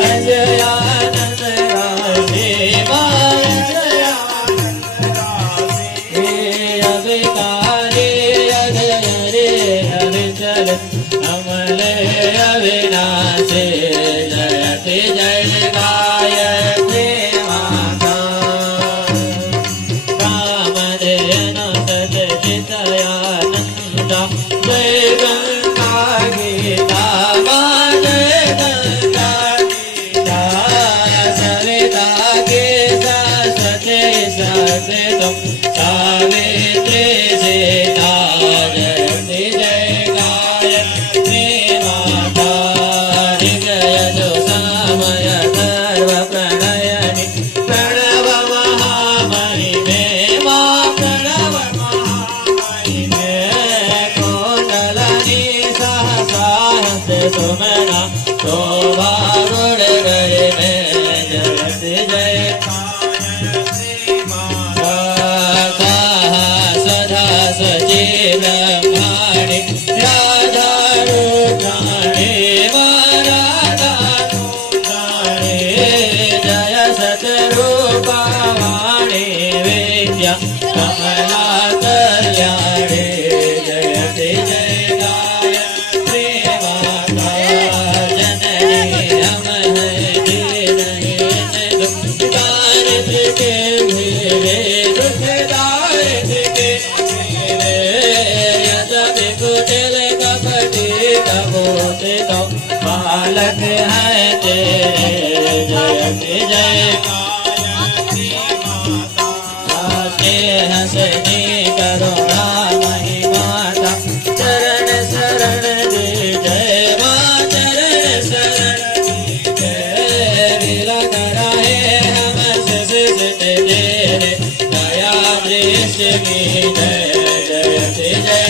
अजयानंद राशि अविकारी अजय अविचल अमल अविनाशी जयति जय गायत्री माता कामधेनु सच्चिदानंद जय गंगा गीता जय गंगा गीता सविता के सचे सचे तुम सावित्री सीता जयति जय गायत्री माता ऋगय जो समय सर्व प्रणयनि प्रणव महामणि में मां प्रणव महामणि में कोंडलनी सहस्राहस सुमना शोभा गुण गए में जयति जय ब्रह्माणि राधा रूपाणि राधा रूपाणि जय सतरूपावाणि विद्या कमला कल्याणी जयति जय गायत्री माता जननी हम है दीनहीन दुखदारिद्र के घेरे दुखदारिद्र के कुटिल कपटी कबूते तो बालक है तेरे जयति जय गायत्री माता हंसनी करुणा मही माता चरण शरण दे जय माँ चरण शरण दे विला कराए हम शिष तेरे दया दृष्टि की जय जयति जय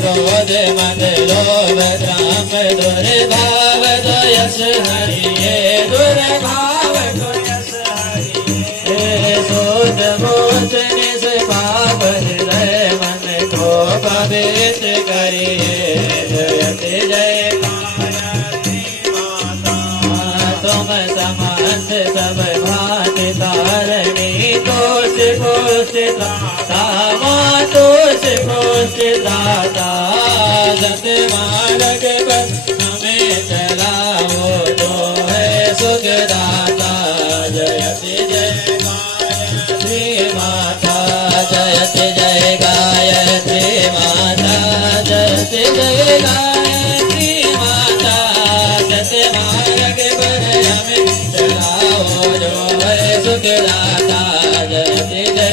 क्रोध मद लोभ काम दुर्भाव दोयस हरिये दुर्भाव दोयस हरिये सोच मोच निस पाप हृदय मन को पवित्र करिए जयति जय गायत्री माता तुम समस्त सब भांति तारणी तोष कोष दाता माँ तोष कोष दाता सत मार्ग पर हमें चलाओ जो है सुखदाता जयति जय गायत्री माता जयति जय गायत्री माता जयति जय गायत्री माता सत मार्ग पर हमें चलाओ जो है सुखदाता जयति जय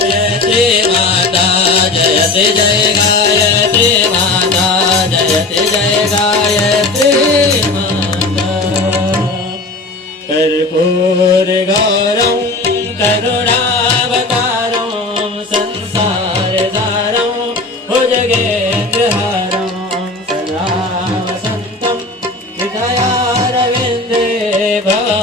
गायत्री माता जयति जय गायत्री माता जयति जय गायत्री माता कर्पूर गौरं करुणावतारं संसार सारं भुजगेन्द्रहारं सदा वसन्तं हृदयारविन्दे भव